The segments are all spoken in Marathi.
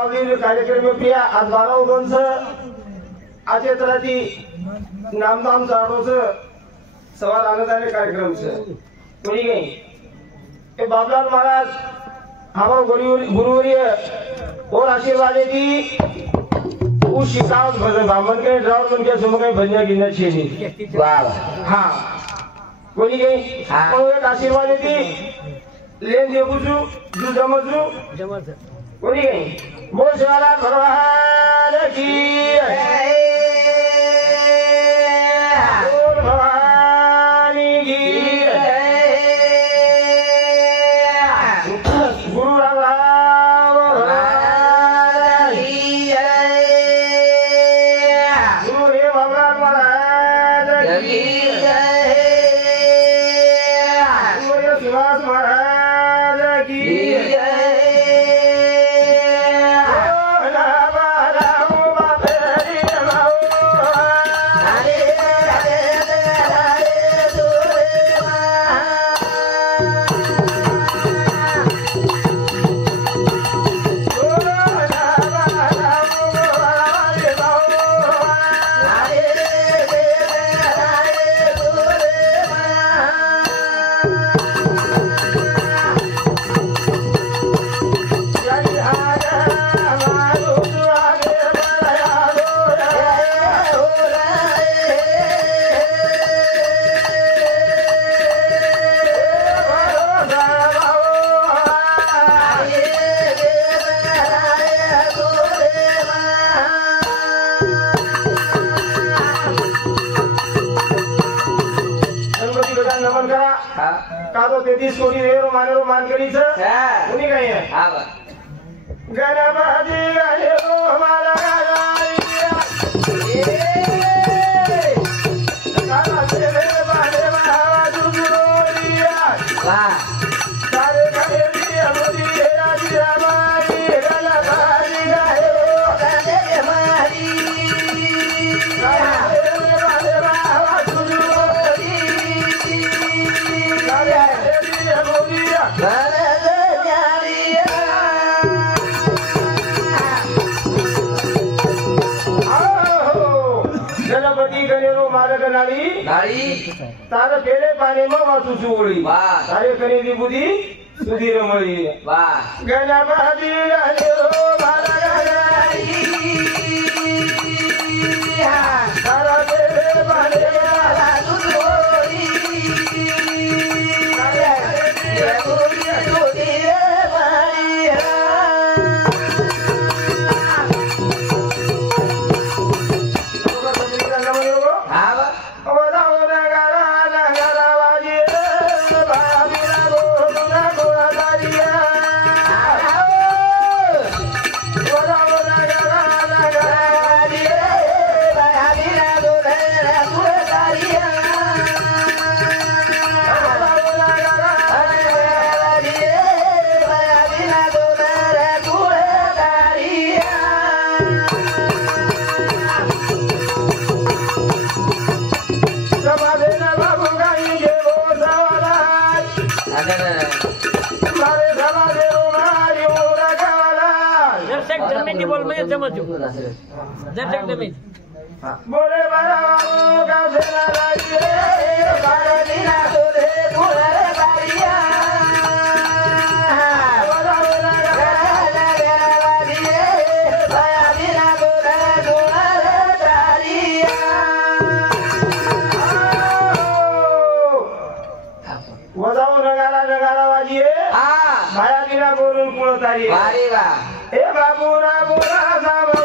बावली कार्यक्रम में प्रिया आज 12 आज येत्राती नामदाम चारों से सवाल आने जाने कार्यक्रम से पूरी गई ये बाबलाल महाराज हमारे गुरुवर्य और आशीर्वाद की उस शिकावत भजन ब्राह्मण के ड्राउट बन के सुमके भजन गिनना चाहिए वाह हाँ पूरी गई और एक आशीर्वाद की लेन दे बुझू जो जमजू पूरी गई बोल शिवाला भगवान की बोल भवानी की गुरु राम भगवान की गुरु रे भगवान महाराज की गुरु शिवास महाराज की तेतीस कोटी रेरो मान करी से उन्हीं का ही है गणपति गणेरो हमारा तार पेले पानी में वासु चूड़ी तारे करी दी बुद्धि सुधी रमणी वाह गणपति गणेरो माला तारा पेले पानी में वासु चूड़ी बोले बड़ा का सेना लाइए बारा दीना तोले बुलारे बारिया बोला बोला गला दिए बाया दीना तोले बुलारे बारिया वजाओ नगारा वाजिए बाया दीना बोलूं कुलतारी वारी वाह ए बाबूरा बोला साबो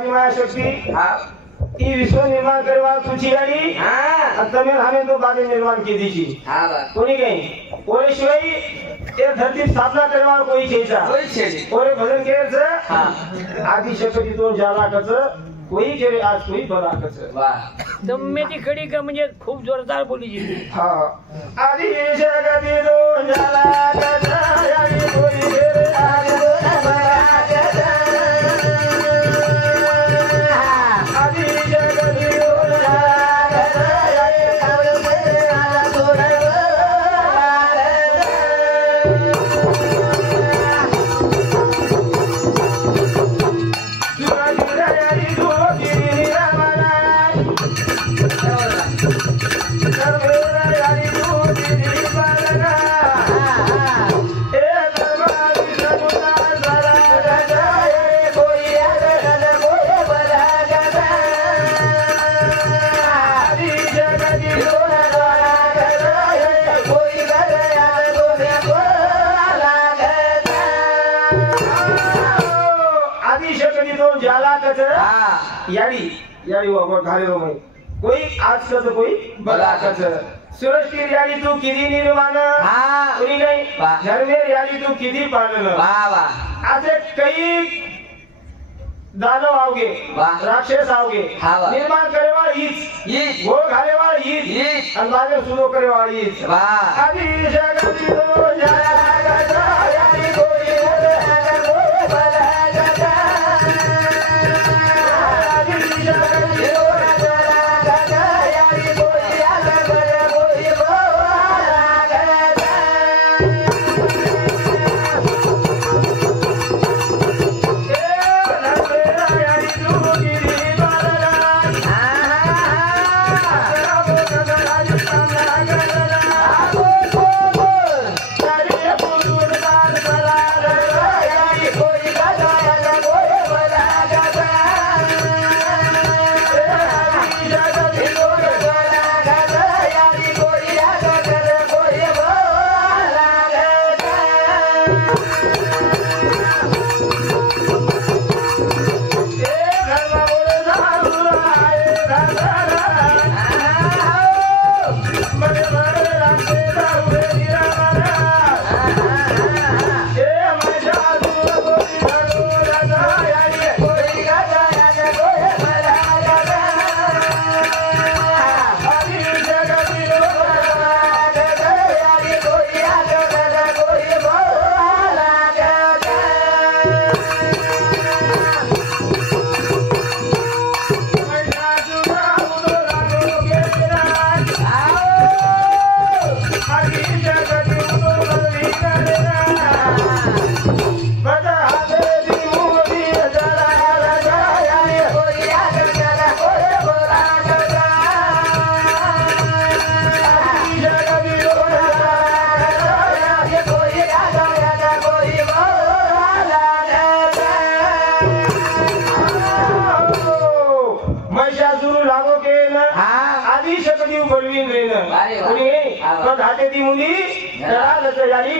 आदिमाया शक्ती હા ઈ વિશ્વ નિર્માણ કરવા તુછી આડી હા અને તમે હામે તો બાજે નિર્માણ કીધી છે હા બા કોની ગઈ ઓરે સિવાય એ ધરતી સ્થાપના કરવા કોઈ છે જા કોઈ છે નહીં. ઓરે ભજન કે છે હા આદિ શક્તિ તો जाला कच कोई करे आज कोई बरा कच વાહ गम्मे ती खडी का म्हणजे खूप जोरदार बोली जी हाँ आदि शक्ति तो जाला कच यानी कोई करे आज कोई बरा कच आदि शक्ति तो जाला कच यानी कोई करे आज कोई याडी याडी वापर घालेलो मै कोई आज कच कोई बला कच सृष्टी याडी तू किती निर्माण हा कोणी नाही वाह. धर्मेर याडी तू किती पालन વાહ વાહ આજે કઈ दानव आवगे वाह. राक्षस आवगे हा वाह. निर्माण करेवाळ हीच ઈજ गोळ घालेवाळ हीच ઈજ आणि माझे सुनो करेवाळ हीच વાહ आदि जगती तो जाला कच याडी कोई करे कोई बला कच आदि जगती तो जाला कच याडी कोई करे कोई बला कच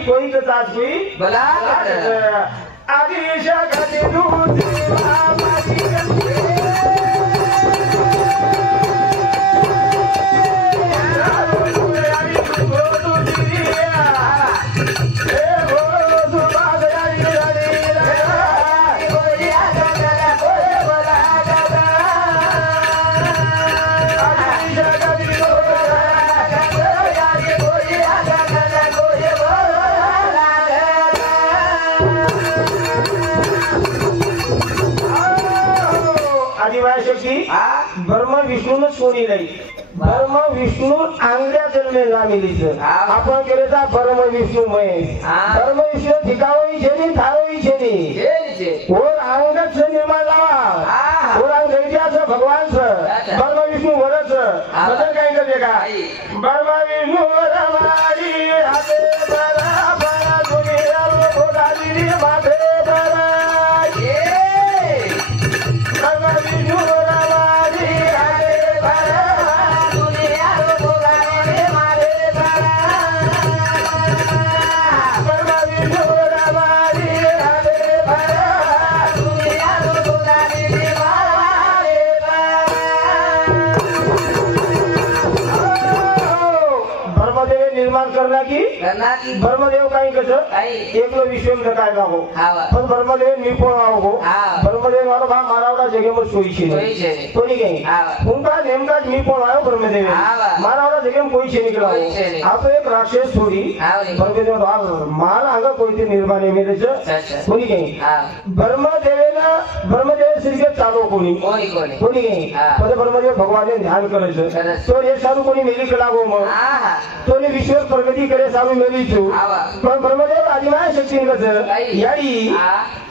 कोई तो ताज कोई बला आदि शक्ति दूसरी शक्ती ब्रह्म विष्णू सोनी नाही ब्रह्म विष्णू आंगड्या जन्मेला मिलीच आपण केले जा ब्रह्म विष्णू महेश ब्रह्म विष्णू ठिकावई छेनी थारोई छेनी और आंगड से निर्माण लावा और अंगड्याचं भगवानचं ब्रह्म विष्णू वरच बदल काही करते का ब्रह्म विष्णू रमाडी हाते बरा बरा दुनिया भोगाली माथे बरा ब्रह्म विष्णू रमाडी हाते बरा दुनिया भोगाली माथे बरा ब्रह्म विष्णू रमाडी हाते बरा दुनिया भोगाली माथे करना की ब्रह्मदेव काही कसं एकलो विश्वम काय का हो पण ब्रह्मदेव निपुण हो ब्रह्मदेव वाला बा मारावडा जगे में सोई छे कोई गई उनका नेमका निपुण आयो ब्रह्मदेव मारावडा जगे में कोई छे निकला हो आप एक राक्षस छोड़ी ब्रह्मदेव मार आगा कोई ते निर्माण मेरे से कोई गई ब्रह्मदेव श्री के चालो कोणी गई पण ब्रह्मदेव भगवान ने ध्यान करे छे तो ये सारू कोणी मेली कलागो म तो ने विश्व प्रगति करे सारू मेली छु पण ब्रह्मदेव आदिमाय शक्ति कस याडी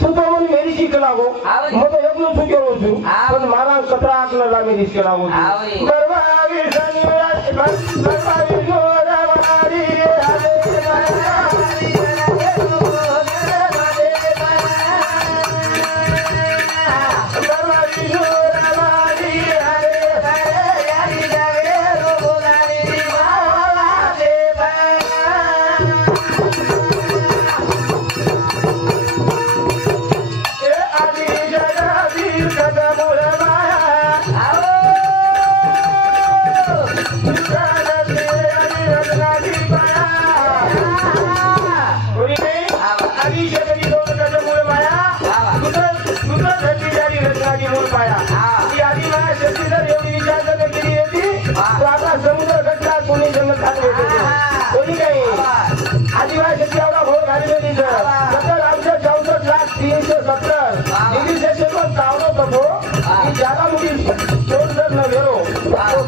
तू तो मन मेरी ची कलागो म तो एकलो छु केलो छु पण मारा कतरा आकला ला मेरी कलागो बरवा विषणी बरवा विजोरा वारी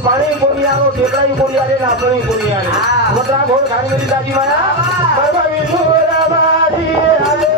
पानी कोणी आलो टेकडाई कोणी आले ना आपणही कोणी आले मग घोड घाललेली दादी माया बरबा विठुरा बाजी आले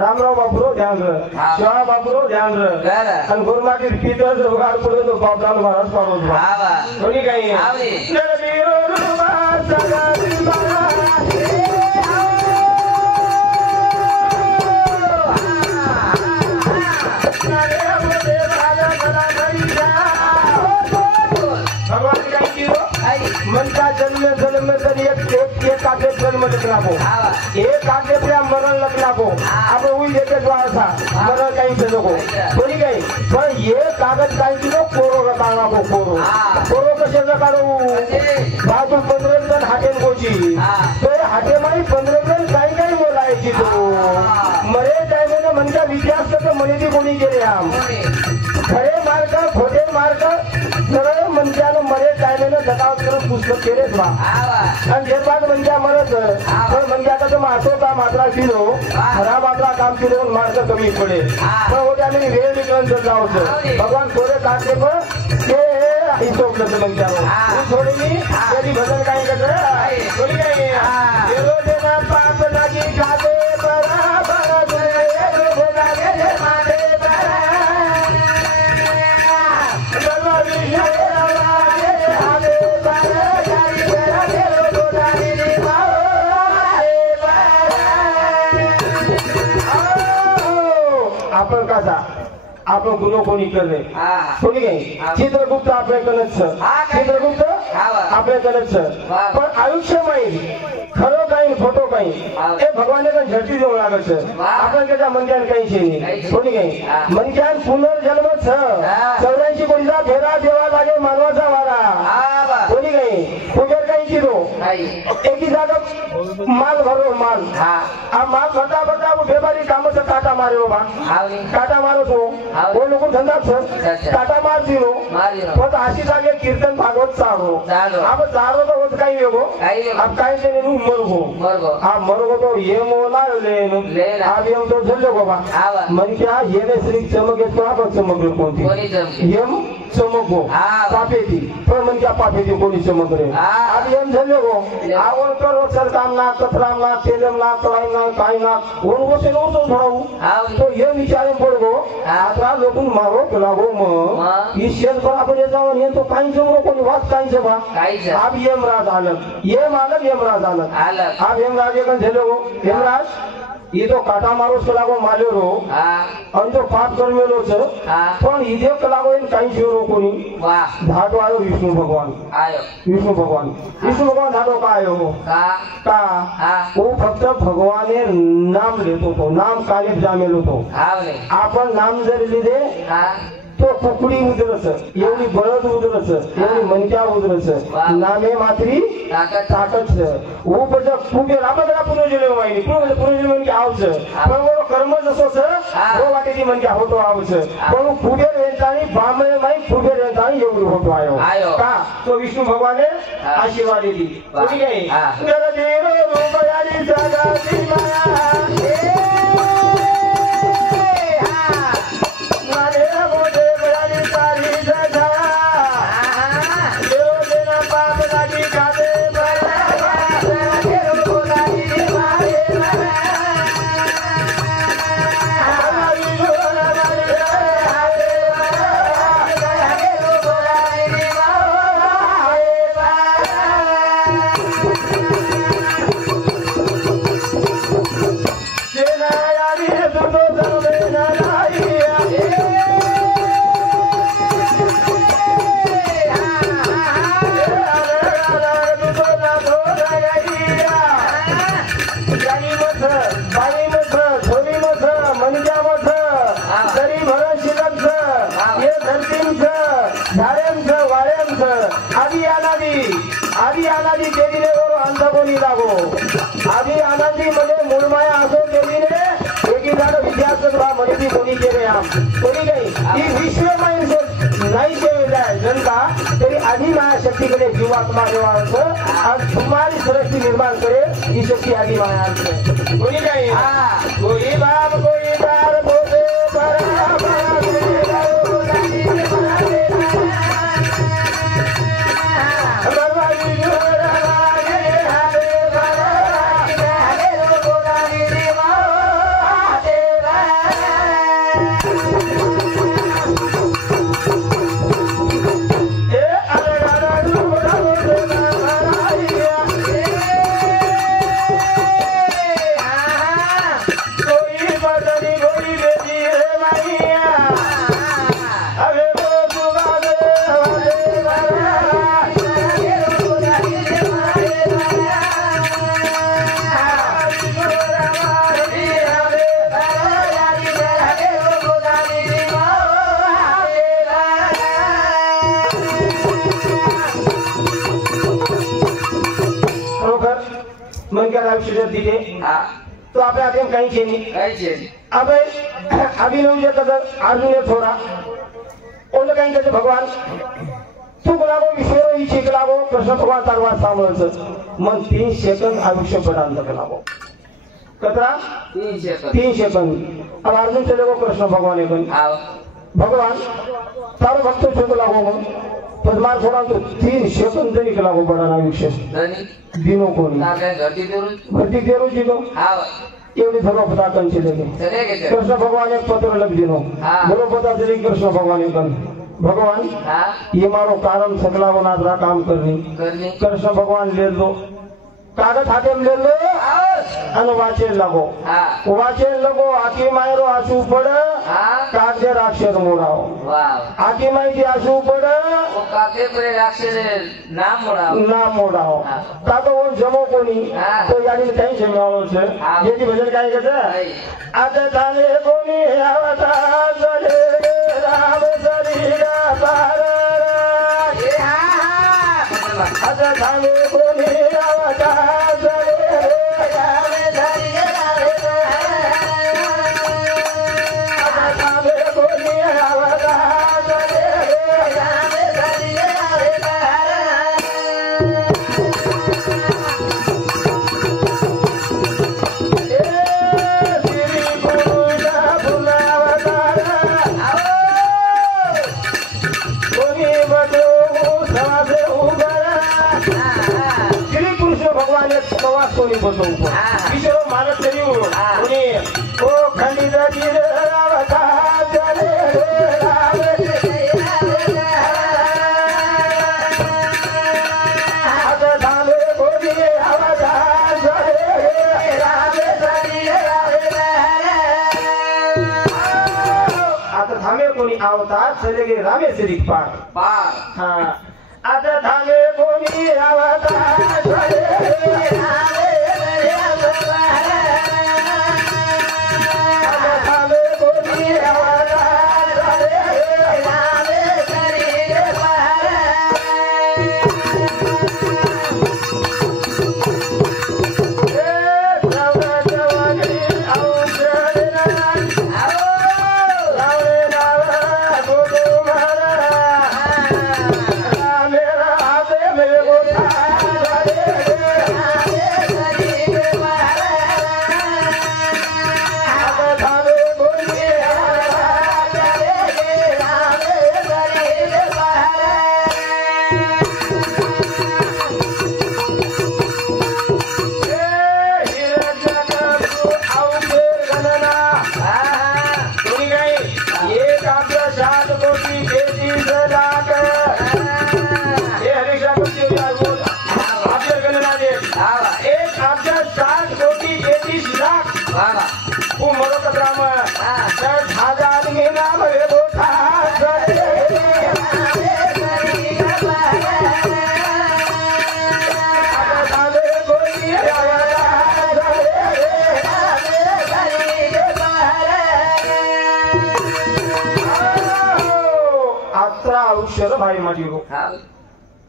रामराव बाबूरो ध्यान शिवा बाबूरो ध्यान आणि गुरुमा की पीतर जोगाड़ पड़े तो बाबराव महाराज पारो थोड़ी कहीं भगवान मन का जन्म जन्म एक कागज जन्म लिखला को एक कागज पे मरण लिखला को अब वही लेके जो आसा मरण कहीं से को थोड़ी गई पर ये कागज काई की को कोरो बताना को कोरो कसे जकारो बाजू 15 जन हाटेन कोची तो हाटे माई 15 जन काई काई बोलायची तो मरे टाइम ने मन का विचार तो मने दी कोणी केले हम खरे मार्ग खोटे मार्ग सरळ मनच्यानं मरे टाइमेनं जगाव करत पुस्तक केलेच बा आणि जे बाद म्हणजे मरत पण म्हणजे आता मासोचा मात्रा किलो खरा मात्रा काम केले मार्ग कमी पडे पण होते आम्ही वेळ निघून जावचं भगवान थोडे काढले पण ते हिशोबलं म्हणजे थोडी मी कधी भजन काही करत थोडी काही पाप लागी खाते आपण गुन्हो कोणी करले कोणी काही चित्रगुप्त आपल्याकडेच चित्रगुप्त आपल्याकडेच पण आयुष्य माहिती खरं काही खोटो काही हे भगवाने पण झटती देऊ लागत आपण त्याच्या मनक्यान काही नाही कोणी काही मनक्यान पुनर्जन्म 84 कोणीचा फेरा देवा लागे मानवाचा वारा कोणी काही पुजर काही किलो एकी जागा माल भरो माल आ माल भरता भरता वो बेबारी काम से काटा मारे हो बा काटा मारो तो वो लोग धंधा काटा मार दिलो तो अशी जागे कीर्तन भागवत चालो अब चालो तो होत काही वेगो अब काही से नु मरगो आ मरगो तो ये मोला ले अब हम तो झल्लो गो बा मन क्या ये ने श्री चमके तो आप चमक कोणती यम चमको पापेती पण मन क्या पापेती कोणी चमक रे अब यम झल्लो गो आवल करो सर काम ना कतराम ना तेलम ना तळाई ना काय ना कोण गोसे नो तो धराऊ तो ये विचारे पडगो आता लोकून मारो लागो मग ईश्वर पर आपण जाऊन ये तो काही जमरो कोणी वाच काही जबा अब यमराज आलम ये मालक यमराज आलम अब यमराज एक झल्लो गो यमराज ये तो काटा मारो लागो माल्यो रो आणि तो पाप करमेलो छ पण इथे कलागो इन काही शिवरो कोणी धाटो आयो विष्णू भगवान विष्णू भगवान धाटो का आयो का वो फक्त भगवाने नाम लेतो तो नाम कार्य जामेलो तो आपण नाम जर लिदे तो कुकडी उदरस एवढी बळद उदरस एवढी मनक्या उदरस नामे मात्री ताकत वो बज पुगे रामदरा पुनर्जन्म माहिनी पुनर्जन्म म्हणजे आवच पण वो कर्म जसो छ वो वाटेची म्हणजे होतो आवच पण पुगे रेंतानी बामळे माई पुगे रेंतानी एवढी होतो आयो का तो विष्णू भगवाने आशीर्वाद दिली ठीक आहे जर देव रूपयाली जगाची माया आधी आनादी केलीने वर अंत कोणी लागो आधी आनंदी मध्ये मूळमाया असो केलीने एकी झाड विद्यार्थी मध्ये कोणी केले आम कोणी काही ही विश्वमय नाही केलेलं आहे जनता तरी आधी माया शक्तीकडे जीवात्मा देवांच आणि तुम्हारी सृष्टी निर्माण करेल ही शक्ती आधी मायाच कोणी काही कोई बाप कोई बार बोले दिले तो आपल्या हाती काही केली अब अभिनव जे कसं अर्जुन थोडा ओलं काही त्याचे भगवान चूक लागो विश्व ही चीक लागो कृष्ण भगवान चालवा सांभाळच मग 3 सेकंद आयुष्य पडांत लागो कतरा 3 सेकंद अब अर्जुन चले गो कृष्ण भगवान एकन भगवान तारो भक्त चूक लागो मग पद्मार थोड़ा तो 3 सेकंद तरी लागो पडाना आयुष्य दिनो कोणी घरती देरो जिनो एवढी सर्व पता कंचे लगे कृष्ण भगवान एक पत्र लग दिनो बोलो पता चले कृष्ण भगवान एक भगवान ये मारो कारण सकला होना काम करनी कृष्ण भगवान ले लो कागज हाथे में ले लो અને વાંચે લગો હા વાંચે લગો આખી માયરો આસુ પડે હા કાગદે અક્ષર મોડાવો વાહ આખી માહિતી આસુ પડે ઓ કાકે પર રાક્ષસે નામ મોડાવ ના મોડાવો કાતો ઓન જમો કોની હા. તો યાડી કઈ જમાવો છે હા. જેથી ભજન કાઈ કહે નહીં. આતે તાલે કોની આવતા જલે રામ સરીરા પાર એ હા હા આતે તાલે કોની આવતા જલે રામ સરીરા આતે તાલે કોની આવતા જલે રામ સરીરા आवता चले गए रामेश्वरी पार પાર हाँ आता थामे कोणी आवता चले गए रामेश्वरी पार आता थामे कोणी आवता चले गए रामेश्वरी पार ए जवानी औषधना भाई माटी को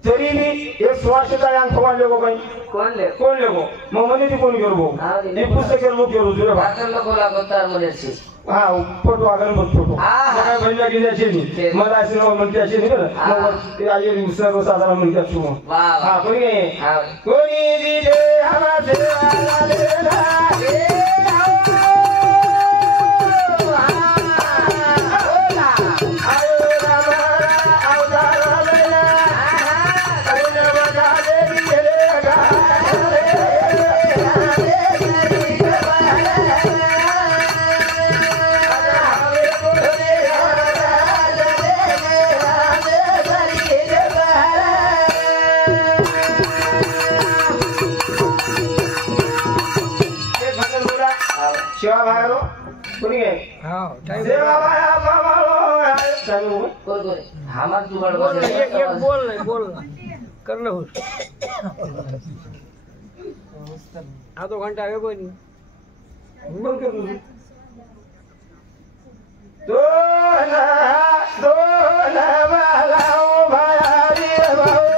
तरी भी एक स्वास्थ्य का यांग कौन लेगो भाई कौन लेगो मम्मी ती कोण करबो हे पुस्तक लोक करू तुला भाकर लोक लागतात मला सी हा फोटो आगन बघ फोटो काय भैया गेल्याचे नी मला असे नाव म्हणत्याचे नी मग ते आये सर्व साधारण म्हणतात तू हा कोणी दिले आवाज आले शिवा भागलो कोणी गे सेवा बाया बाबालो चालू कोण हमार जुगाड बोल एक बोल कर लो आधो घंटा आगे कोई नहीं बोल कर दो ना वालाओ भाई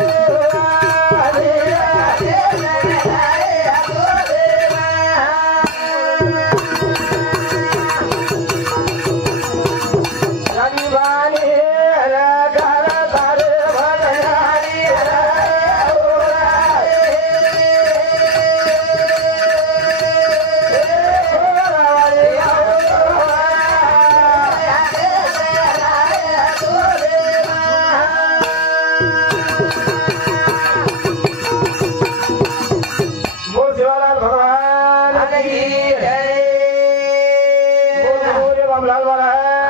लाल वाला है